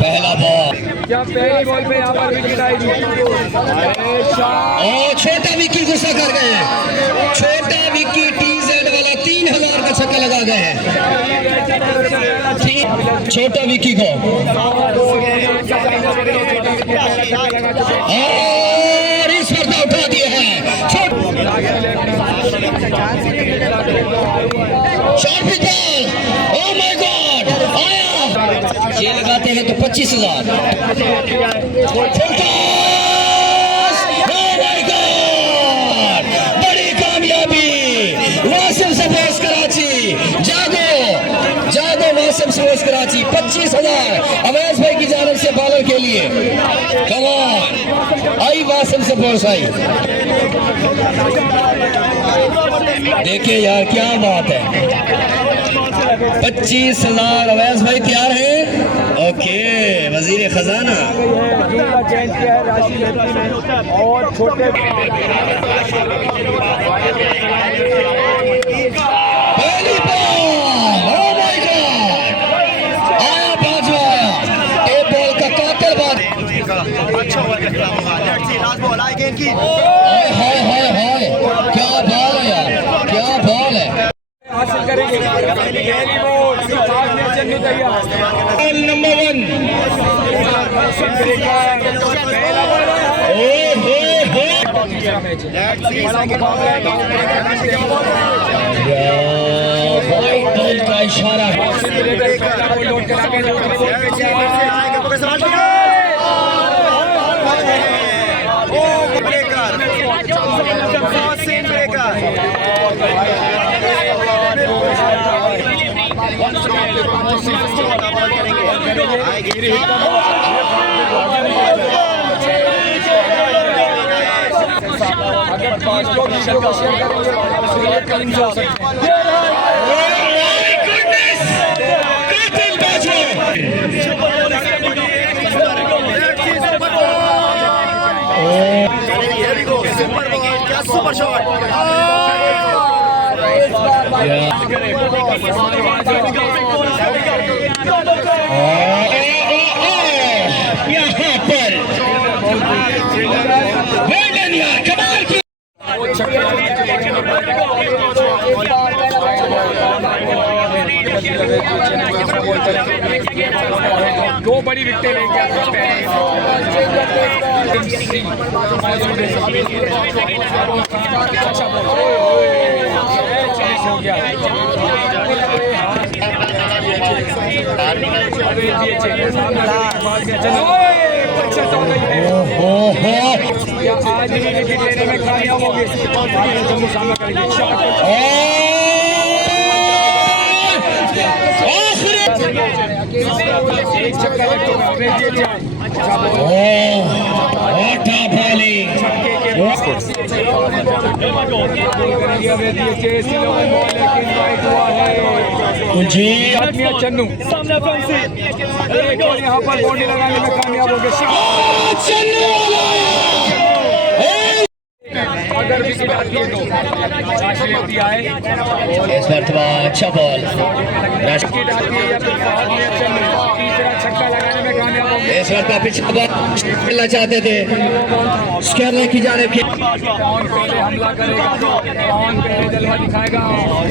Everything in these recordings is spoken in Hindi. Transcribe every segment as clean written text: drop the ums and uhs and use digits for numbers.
पहला बॉल क्या पहली बॉल पे यहाँ पर विकेट आएगी। और छोटा विक्की गुस्सा कर गए हैं। छोटा विक्की TZ वाला 3000 का छक्का लगा गए हैं छोटा विक्की को। और इस पर उठा दिया है shot pitch. Oh my God आया। ये लगाते हैं तो 25,000। बड़ी कामयाबी वासिम सफेज कराची। जागो जागो वासिम सफेज कराची। 25,000 अवैस भाई की जानब से बॉलर के लिए। कमाल आई वासिम सफेज आई। देखिए यार क्या बात है। 25,000 अवैस भाई तैयार हैं। ओके वजीर खजाना चेंज किया है राशि और छोटे पहली बॉल। ओह माय गॉड आया बाजवा। एक बॉल का कातिल बात। अच्छा हुआ लास्ट बॉल आई गेंद की। हाय हाय हाय हाय क्या बॉल है यार क्या बॉल है। हासिल करेंगे पहली बॉल। चन्नू तैयार नंबर 1। का इशारा अगर 5 लोग शेयर करेंगे सुपर शॉट। यहाँ पर कमाल की दो बड़ी विकेटें लेके आज भी विकेट लेने में कामयाब हो गए। सामना करेंगे एक चक्कर चन्नू यहाँ पर बॉडी लगाने में कामयाब हो गए। अगर विकेट आती है तो आए इस मरतबा अच्छा बॉल। विकेट आती है या फिर तीसरा छक्का लगाने में कामयाब हो गए। इस मरतबा पिछला बॉल खेलना चाहते थे स्कैनर की जानिब की। कौन पहले हमला करेगा, कौन पहले जलवा दिखाएगा।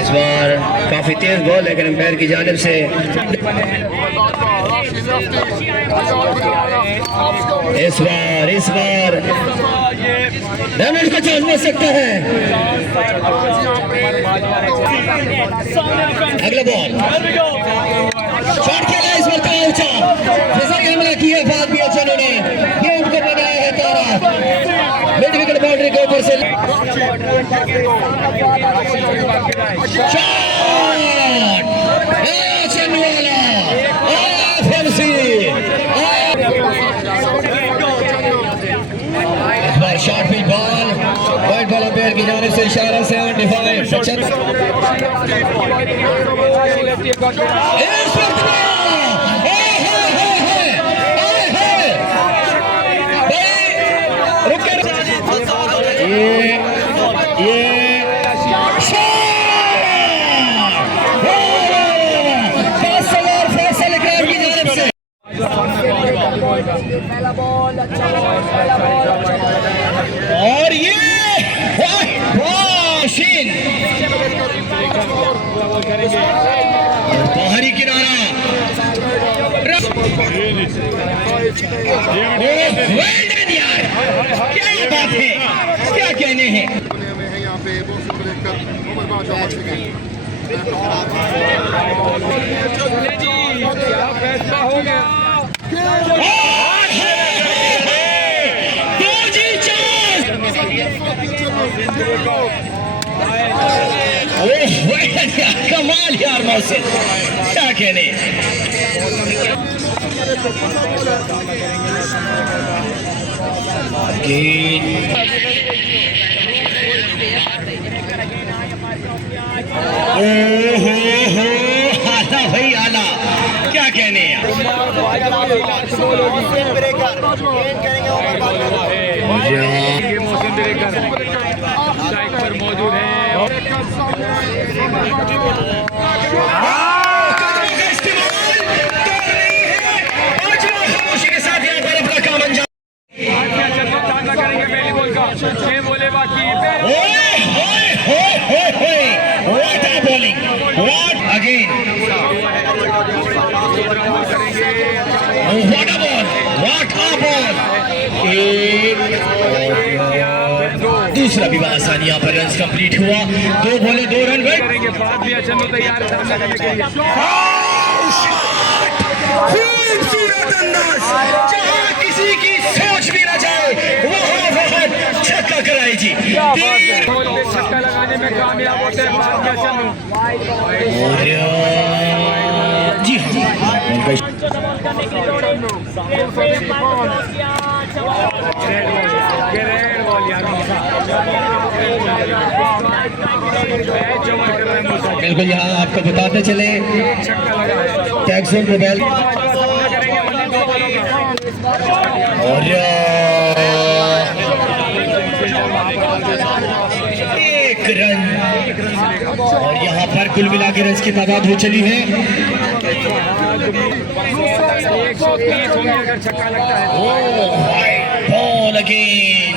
इस बार काफी तेज बॉल लेकिन अंपायर की जानिब से इस बार डैमेज का चांस मिल सकता है। अगला बॉल शॉट खेला इस बार का ऊंचा फिसल हमला किया। बाद भी अच्छा उन्होंने गेंद को बनाया है तारा मिड विकेट बाउंड्री के ऊपर से। शॉट चन्नू वाला shot pitch ball white ball umpire की जानिब से इशारा 75। ये बाहरी किनारा वेल डन यार, क्या बात है, क्या कहने हैं। क्या फैसला हो गया। कमाल यार मौसम, क्या कहने। आला भाई आला, क्या कहने यार। ये मौसम ब्रेकर साइड पर मौजूद है। खामोशी के साथ यहाँ पर अपना काम अंजाम करेंगे पहली बॉल का 6 बोले बाकी। What a bowling! What again? What a ball! What a ball! दूसरा भी आसानी यहाँ पर रन कंप्लीट हुआ। 2 बॉले 2 रन गए। चलो तैयार है सामना करने के लिए। खूबसूरत अंदाज, जहाँ किसी की सोच भी न जाए वहाँ छक्का कराई जी। छक्का लगाने में कामयाब होते हैं बाद में चलो। जी बिल्कुल, यहाँ आपको बताते चले टैक्सन मोबाइल और 1 रन और यहाँ पर कुल मिला के रन की तादाद हो चली है 130 होंगे अगर छक्का लगता है। Ball again.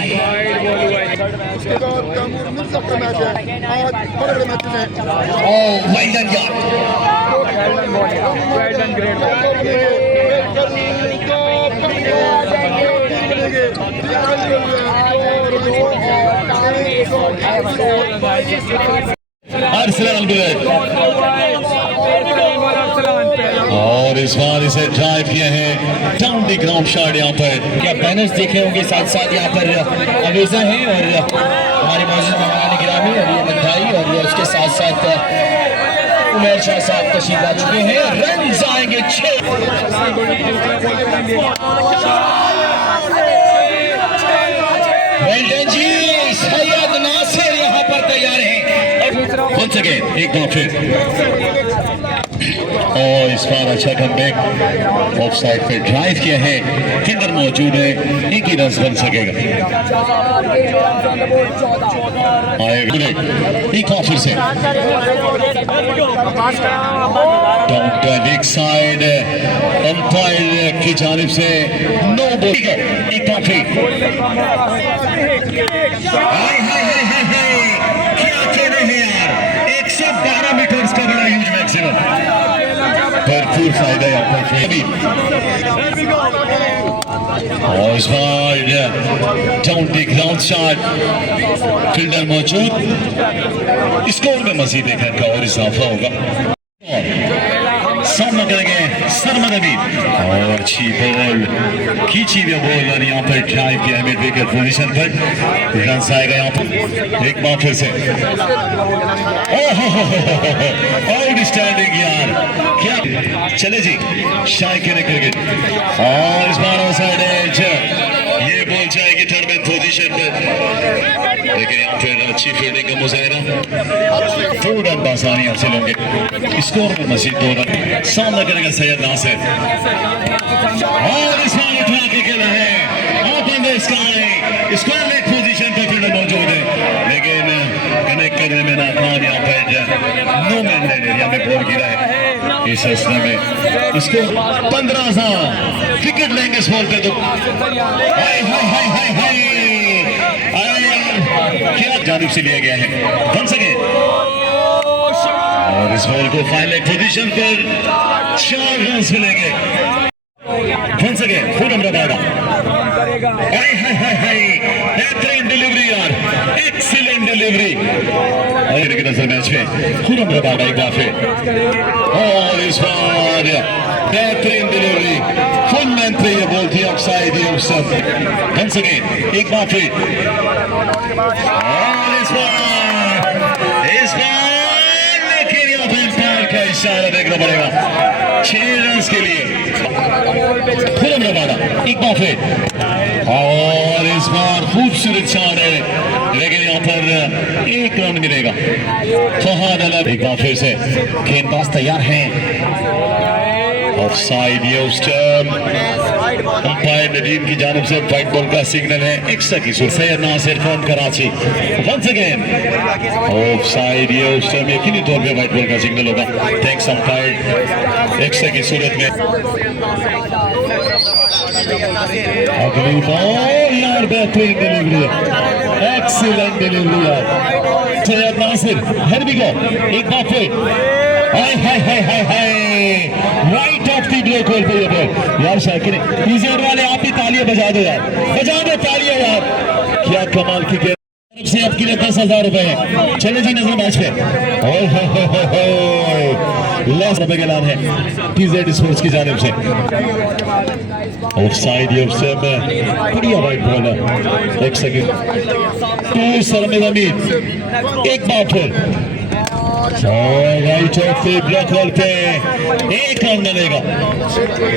उसके बाद तैमूर मिर्जा का मैच है। आज बड़े बड़े मैचेस हैं। वेल डन यार, well done, great. Arsalan good और इस बार इसे ड्राइव किया है डाउन द ग्राउंड शॉट। यहाँ पर क्या बैनर्स देखे होंगे, साथ साथ यहाँ पर अवेजा है और हमारे मौजूद मेहमान गिरामी और ये भाई और उसके साथ साथ उमेर शाह साहब तशरीफ ला चुके हैं। रन आएंगे 6। वेल डन जी, सैयद नासिर यहाँ पर तैयार हैं। Once again, एक बार फिर और इस बार अच्छा कमबैक ऑफ साइड पे ड्राइव किया है, किंदर मौजूद है, एक ही रन बन सकेगा। एक बार फिर से down the leg side, umpire की जानिब से नो बॉल। एक बार फिर क्या कहने हैं यार, 112 मीटर का बड़ा ह्यूज मैक्सिमम, भरपूर फायदा यहाँ पर अभी। और इस बार down the ground shot, fielder मौजूद, स्कोर में मजीद एक रन का और इजाफा होगा। सामना करेंगे सरमद अमीन और अच्छी बॉल खींची हुई बॉल और यहाँ पर ड्राइव किया मिड विकेट पोजीशन पर, रन आएगा यहाँ पर। एक बार फिर से आउटस्टैंडिंग यार, क्या चले जी शायकीन क्रिकेट। और इस बार ऑफसाइड एज, ये बॉल जाएगी थर्ड मैन पोजीशन पर, लेकिन यहाँ पर अच्छी फील्डिंग का मुजाहरा, 2 रन आसानी हासिल होंगे। स्कोर में मजीद 2 रन। सामना करेगा सैयद नासिर और इस बार उठा के खेला है ओपन द स्काई, स्कोर में पोजीशन पर फील्डर मौजूद है, लेकिन कनेक्ट करने में नाकाम। यहाँ पर नो मैन लैंड एरिया में बॉल गिरा है। इस असला में इसको 15 विकेट लेंगे इस बॉल पे तो हाय हाय हाय हाय हाय क्या जानिब से लिया गया है। 1 सेकेंड और इस बॉल को फाइनल पोजीशन पर 4 रन मिलेंगे। Once again, Khurram Rabada. हाय हाय हाय हाय, बेहतरीन डिलीवरी यार, एक्सीलेंट डिलीवरी। और की नजर मैच में खुरम रबाडा एक बार फिर, और इस बार बेहतरीन डिलीवरी, फुल लेंथ पे ये बॉल थी, ऑफसाइड ही ऑफसाइड। वंस अगेन एक बार फिर, और इस बार लेकिन यहाँ पे पैर का इशारा देखना पड़ेगा 6 रन के लिए। खुरम रबाडा एक बार फिर, और इस बार खूबसूरत शॉट है, लेकिन यहाँ पर 1 रन मिलेगा। फहाद अलग एक बार फिर से, गेंदबाज तैयार हैं। ऑफसाइड ये उस टाइम अंपायर नदीम की जानिब से व्हाइट बॉल का सिग्नल है। एक्स्ट्रा की Syed Nasir from Karachi. Once again offside ये उस टाइम यकीनी तौर पे व्हाइट बॉल का सिग्नल होगा। थैंक्स अंपायर, एक्स्ट्रा की सूरत में। अगली बॉल यार, बेहतरीन डिलीवरी, एक्सीलेंट डिलीवरी यार, Syed Nasir. Here we go, एक बार फिर, हाय हाय हाय हाय हाय, right off the block hole पे ये बॉल यार। शाकिर पीजेड वाले आप ही तालियां बजा दो यार, बजा दो तालियां यार, क्या कमाल की गेंद से आपके लिए 10,000 रुपए है। चले जी नजर मैच पे, लास्ट रुपए का ऐलान है पीजेड स्पोर्ट्स की जानिब से। ऑफसाइड ये उससे में बढ़िया वाइट बॉल है। 1 सेकंड, 2 सरमे जमीन, एक बार फिर, right off the block hole पे 1 रन मिलेगा।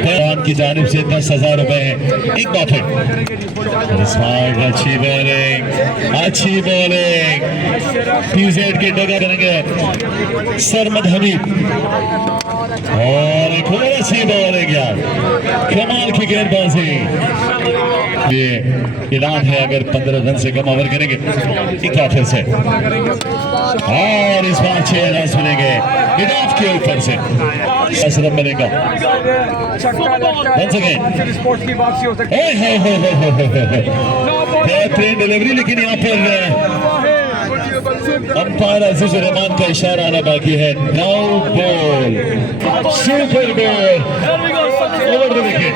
पैरान की जानिब से 10,000 रुपए है। एक बार फिर, अच्छी बॉलिंग, अच्छी बॉलिंग, पीजेड की डगा करेंगे सरमद हमीद, और एक और अच्छी बॉलिंग यार, कमाल की गेंदबाजी। ये ऐलान है अगर 15 रन से कम ओवर करेंगे। एक बार फिर से, और इस बार 6 रन मिलेंगे मिड ऑफ के ऊपर से, 10 रन मिलेगा। Once again, बेहतरीन डिलीवरी, लेकिन यहाँ पर अंपायर अजीज रहमान का इशारा आना बाकी है। No ball, super ball, over the wicket.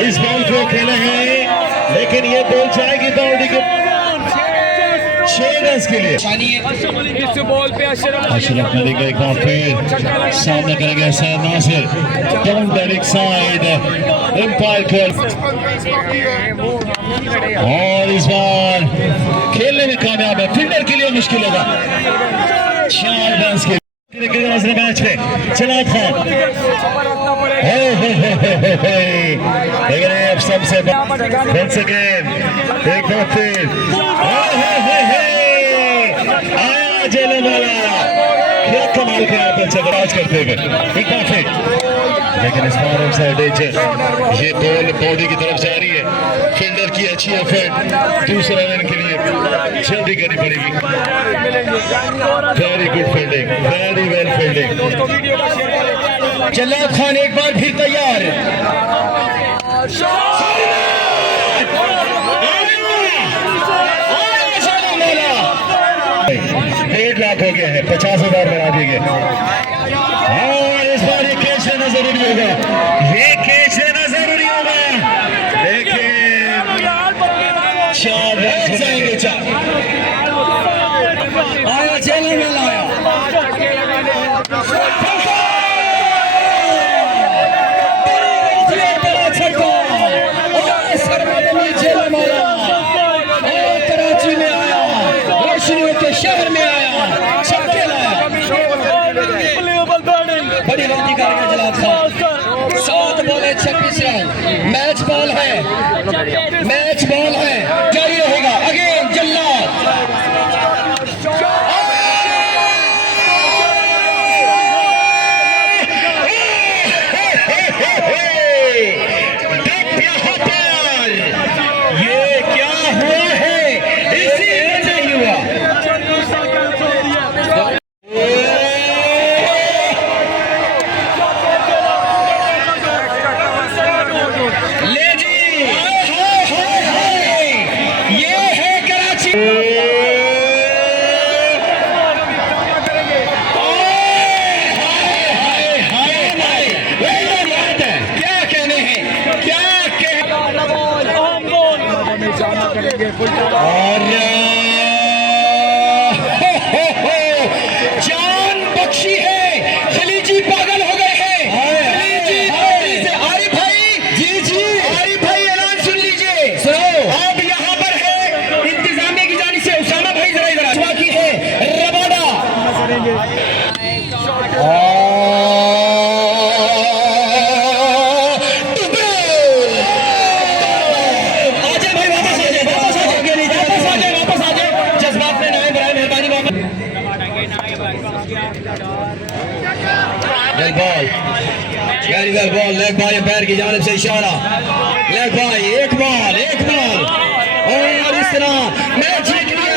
इस बॉल को खेले हैं, लेकिन ये बॉल जाएगी बाउंड्री के 6 रन के लिए। इस बॉल पे अशरफ नदी का एक बार फिर सामने करेंगे Syed Nasir, down direct side, umpire call, और इस बार खेलने में कामयाब है। फील्डर के लिए मुश्किल होगा। 4 रन के मैच में जनाब खान, लेकिन सबसे once again एक बार फिर आया जेलवाला, क्या कमाल का यहाँ पर चकराज करते हुए। एक बार फिर, लेकिन इस बार ऑफसाइड है। ये बॉल बॉडी की तरफ से आ रही है। फील्डर की अच्छी एफर्ट, दूसरा रन के लिए जल्दी करनी पड़ेगी। Very good fielding, very well fielding. जलाब खान एक बार फिर तैयार। 1.5 लाख हो गए हैं, 50,000 बना दिए गए। और इस बार ये कैच लेना जरूरी होगा, ये कैच लेना जरूरी होगा, लेकिन 4 रन जाएंगे। 4 आया चेला वाला आया, बड़ा छक्का, और सरमद चेला वाला कराची में आया, रोशनियों के शहर में आया, छक्के लाया। बड़ी गलती करेंगे जलाब साहब। Well ball, very well ball, leg bye पैर की जानिब से इशारा, लेग बाय, एक बॉल और इस तरह मैच जीत लिया